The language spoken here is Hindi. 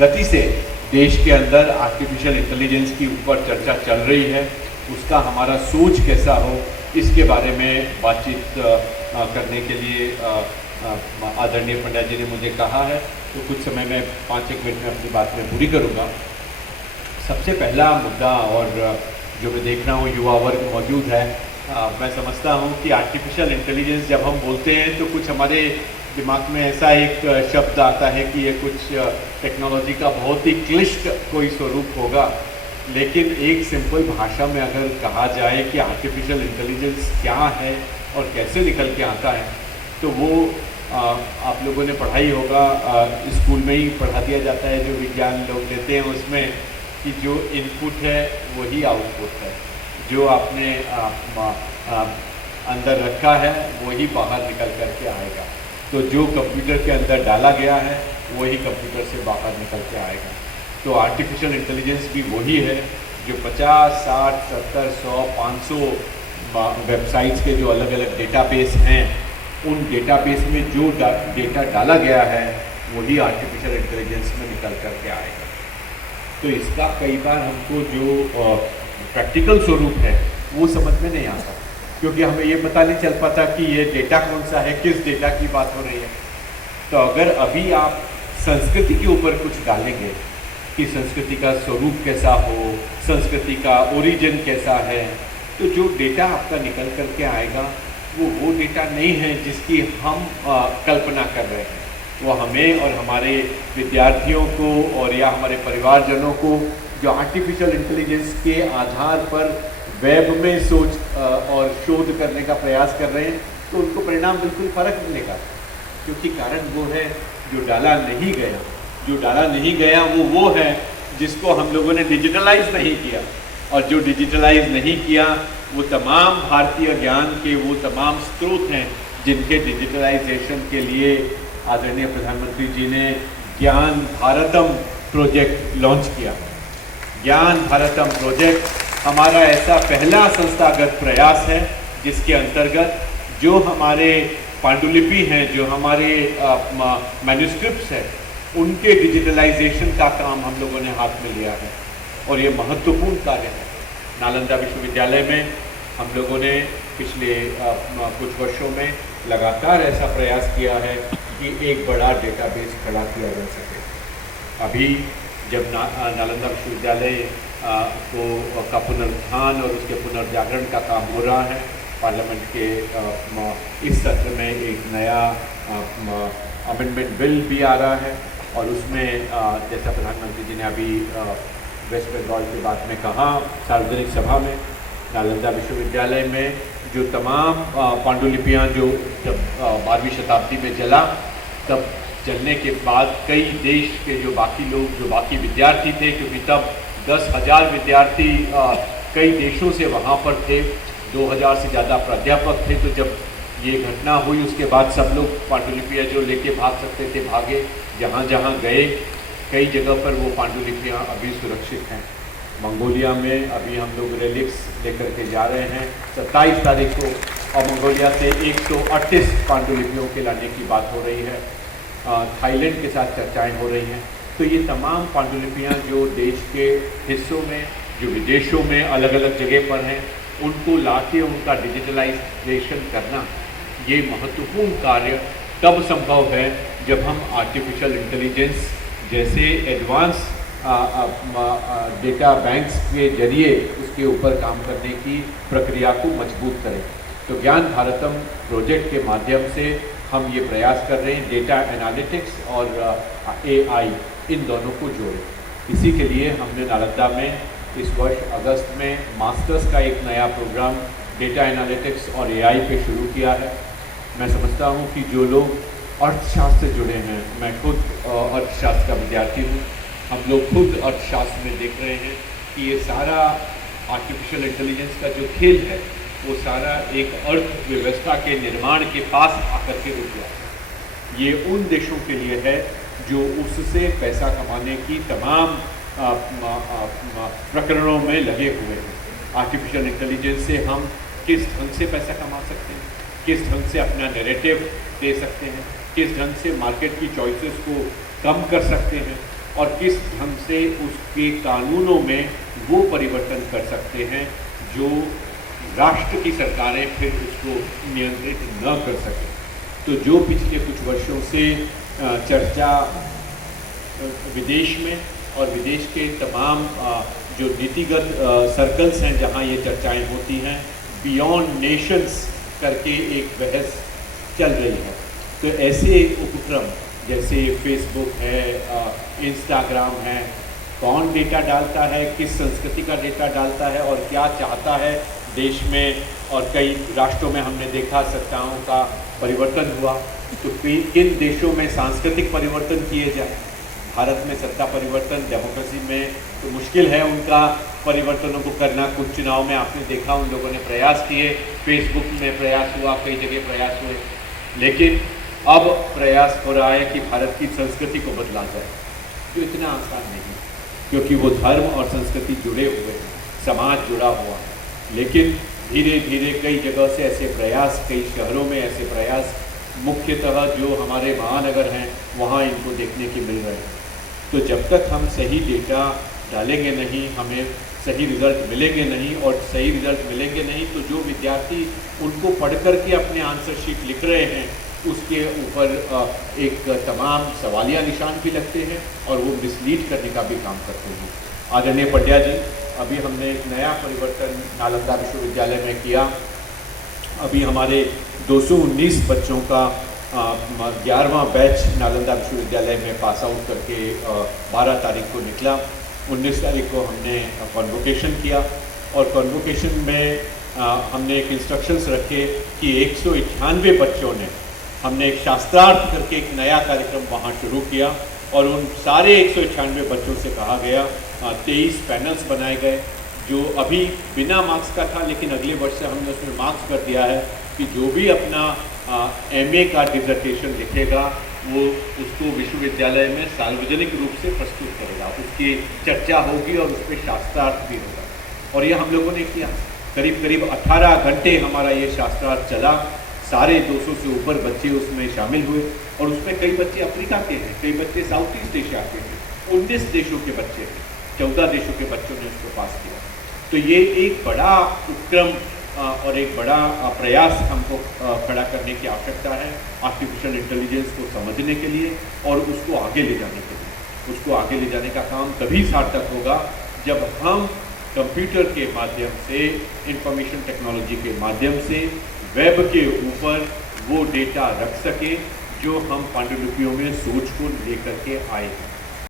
गति से देश के अंदर आर्टिफिशियल इंटेलिजेंस की ऊपर चर्चा चल रही है, उसका हमारा सोच कैसा हो, इसके बारे में बातचीत करने के लिए आदरणीय पंड्या जी ने मुझे कहा है। तो कुछ समय में 5-1 मिनट में अपनी बात में पूरी करूँगा। सबसे पहला मुद्दा, और जो मैं देख रहा हूँ युवा वर्ग मौजूद है, मैं समझता हूँ कि आर्टिफिशियल इंटेलिजेंस जब हम बोलते हैं तो कुछ हमारे दिमाग में ऐसा एक शब्द आता है कि ये कुछ टेक्नोलॉजी का बहुत ही क्लिष्ट कोई स्वरूप होगा। लेकिन एक सिंपल भाषा में अगर कहा जाए कि आर्टिफिशियल इंटेलिजेंस क्या है और कैसे निकल के आता है, तो वो आप लोगों ने पढ़ाई होगा, स्कूल में ही पढ़ा दिया जाता है, जो विज्ञान लोग लेते हैं उसमें, कि जो इनपुट है वही आउटपुट है, जो आपने अंदर रखा है वही बाहर निकल करके आएगा। तो जो कंप्यूटर के अंदर डाला गया है वही कंप्यूटर से बाहर निकल के आएगा। तो आर्टिफिशियल इंटेलिजेंस भी वही है जो 50, 60, 70, 100, 500 वेबसाइट्स के जो अलग अलग डेटाबेस हैं, उन डेटाबेस में जो डेटा डाला गया है वही आर्टिफिशियल इंटेलिजेंस में निकल करके आएगा। तो इसका कई बार हमको जो प्रैक्टिकल स्वरूप है वो समझ में नहीं आता, क्योंकि हमें ये पता नहीं चल पाता कि ये डेटा कौन सा है, किस डेटा की बात हो रही है। तो अगर अभी आप संस्कृति के ऊपर कुछ डालेंगे कि संस्कृति का स्वरूप कैसा हो, संस्कृति का ओरिजिन कैसा है, तो जो डेटा आपका निकल करके आएगा वो डेटा नहीं है जिसकी हम कल्पना कर रहे हैं। वो हमें और हमारे विद्यार्थियों को और या हमारे परिवारजनों को जो आर्टिफिशियल इंटेलिजेंस के आधार पर वेब में सोच और शोध करने का प्रयास कर रहे हैं, तो उनको परिणाम बिल्कुल फ़र्क मिलेगा। क्योंकि कारण वो है जो डाला नहीं गया। जो डाला नहीं गया वो है जिसको हम लोगों ने डिजिटलाइज नहीं किया, और जो डिजिटलाइज नहीं किया वो तमाम भारतीय ज्ञान के वो तमाम स्रोत हैं जिनके डिजिटलाइजेशन के लिए आदरणीय प्रधानमंत्री जी ने ज्ञान भारतम प्रोजेक्ट लॉन्च किया। ज्ञान भारतम प्रोजेक्ट हमारा ऐसा पहला संस्थागत प्रयास है जिसके अंतर्गत जो हमारे पांडुलिपि हैं, जो हमारे मैन्युस्क्रिप्ट्स हैं, उनके डिजिटलाइजेशन का काम हम लोगों ने हाथ में लिया है, और ये महत्वपूर्ण कार्य है। नालंदा विश्वविद्यालय में हम लोगों ने पिछले कुछ वर्षों में लगातार ऐसा प्रयास किया है कि एक बड़ा डेटाबेस खड़ा किया जा सके। अभी जब नालंदा विश्वविद्यालय का पुनरुत्थान और उसके पुनर्जागरण का काम हो रहा है, पार्लियामेंट के इस सत्र में एक नया अमेंडमेंट बिल भी आ रहा है, और उसमें जैसा प्रधानमंत्री जी ने अभी वेस्ट बंगाल के बात में कहा सार्वजनिक सभा में, नालंदा विश्वविद्यालय में जो तमाम पांडुलिपियाँ जो जब 12वीं शताब्दी में जला, तब जलने के बाद कई देश के जो बाकी लोग, जो बाकी विद्यार्थी थे, क्योंकि तब 10,000 विद्यार्थी कई देशों से वहाँ पर थे, 2,000 से ज़्यादा प्राध्यापक थे। तो जब ये घटना हुई उसके बाद सब लोग पांडुलिपियाँ जो लेके भाग सकते थे भागे, जहाँ जहाँ गए कई जगह पर वो पांडुलिपियाँ अभी सुरक्षित हैं। मंगोलिया में अभी हम लोग रेलिक्स लेकर के जा रहे हैं 27 तारीख को, और मंगोलिया से 138 पांडुलिपियों के लाने की बात हो रही है। थाईलैंड के साथ चर्चाएं हो रही हैं। तो ये तमाम पांडुलिपियाँ जो देश के हिस्सों में, जो विदेशों में अलग अलग जगह पर हैं, उनको लाके उनका डिजिटलाइजेशन करना, ये महत्वपूर्ण कार्य तब संभव है जब हम आर्टिफिशियल इंटेलिजेंस जैसे एडवांस डेटा बैंक्स के जरिए उसके ऊपर काम करने की प्रक्रिया को मजबूत करें। तो ज्ञान भारतम प्रोजेक्ट के माध्यम से हम ये प्रयास कर रहे हैं डेटा एनालिटिक्स और AI इन दोनों को जोड़ें। इसी के लिए हमने नालंदा में इस वर्ष अगस्त में मास्टर्स का एक नया प्रोग्राम डेटा एनालिटिक्स और AI पे शुरू किया है। मैं समझता हूँ कि जो लोग अर्थशास्त्र से जुड़े हैं, मैं खुद अर्थशास्त्र का विद्यार्थी हूँ, हम लोग खुद अर्थशास्त्र में देख रहे हैं कि ये सारा आर्टिफिशियल इंटेलिजेंस का जो खेल है वो सारा एक अर्थव्यवस्था के निर्माण के पास आकर के रुक गया। ये उन देशों के लिए है जो उससे पैसा कमाने की तमाम प्रकरणों में लगे हुए हैं। आर्टिफिशियल इंटेलिजेंस से हम किस ढंग से पैसा कमा सकते हैं, किस ढंग से अपना नैरेटिव दे सकते हैं, किस ढंग से मार्केट की चॉइसेस को कम कर सकते हैं और किस ढंग से उसके कानूनों में वो परिवर्तन कर सकते हैं जो राष्ट्र की सरकारें फिर उसको नियंत्रित न कर सकें। तो जो पिछले कुछ वर्षों से चर्चा विदेश में और विदेश के तमाम जो नीतिगत सर्कल्स हैं जहां ये चर्चाएं होती हैं, बियॉन्ड नेशंस करके एक बहस चल रही है। तो ऐसे उपक्रम जैसे फेसबुक है, इंस्टाग्राम है, कौन डेटा डालता है, किस संस्कृति का डेटा डालता है और क्या चाहता है देश में, और कई राष्ट्रों में हमने देखा सत्ताओं का परिवर्तन हुआ। तो किन देशों में सांस्कृतिक परिवर्तन किए जाए। भारत में सत्ता परिवर्तन, डेमोक्रेसी में तो मुश्किल है उनका परिवर्तनों को करना। कुछ चुनाव में आपने देखा उन लोगों ने प्रयास किए, फेसबुक में प्रयास हुआ, कई जगह प्रयास हुए, लेकिन अब प्रयास हो रहा है कि भारत की संस्कृति को बदला जाए, जो इतना आसान नहीं, क्योंकि वो धर्म और संस्कृति जुड़े हुए हैं, समाज जुड़ा हुआ है। लेकिन धीरे धीरे कई जगह से ऐसे प्रयास, कई शहरों में ऐसे प्रयास, मुख्यतः जो हमारे महानगर हैं वहाँ इनको देखने के मिल रहे हैं। तो जब तक हम सही डेटा डालेंगे नहीं, हमें सही रिज़ल्ट मिलेंगे नहीं, और सही रिज़ल्ट मिलेंगे नहीं तो जो विद्यार्थी उनको पढ़ कर के अपने आंसर शीट लिख रहे हैं उसके ऊपर एक तमाम सवालिया निशान भी लगते हैं और वो मिसलीड करने का भी काम करते हैं। आदरणीय पंड्या जी, अभी हमने एक नया परिवर्तन नालंदा विश्वविद्यालय में किया। अभी हमारे 219 बच्चों का 11वां बैच नालंदा विश्वविद्यालय में पास आउट करके 12 तारीख को निकला। 19 तारीख को हमने कॉन्वोकेशन किया और कॉन्वोकेशन में हमने एक इंस्ट्रक्शंस रखे कि 191 बच्चों ने, हमने एक शास्त्रार्थ करके एक नया कार्यक्रम वहाँ शुरू किया और उन सारे 196 बच्चों से कहा गया, 23 पैनल्स बनाए गए जो अभी बिना मार्क्स का था, लेकिन अगले वर्ष से हमने उसमें मार्क्स कर दिया है कि जो भी अपना MA का डिसर्टेशन लिखेगा वो उसको विश्वविद्यालय में सार्वजनिक रूप से प्रस्तुत करेगा, उसकी चर्चा होगी और उस पर शास्त्रार्थ भी होगा। और ये हम लोगों ने किया, करीब करीब 18 घंटे हमारा ये शास्त्रार्थ चला। सारे 200 से ऊपर बच्चे उसमें शामिल हुए और उसमें कई बच्चे अफ्रीका के हैं, कई बच्चे साउथ ईस्ट एशिया के हैं, 19 देशों के बच्चे हैं, 14 देशों के बच्चों ने उसको पास किया। तो ये एक बड़ा उपक्रम और एक बड़ा प्रयास हमको खड़ा करने की आवश्यकता है आर्टिफिशियल इंटेलिजेंस को समझने के लिए और उसको आगे ले जाने के लिए। उसको आगे ले जाने का काम तभी सार्थक होगा जब हम कंप्यूटर के माध्यम से, इंफॉर्मेशन टेक्नोलॉजी के माध्यम से वेब के ऊपर वो डेटा रख सके जो हम पांडुलिपियों में सोच को लेकर के आए हैं।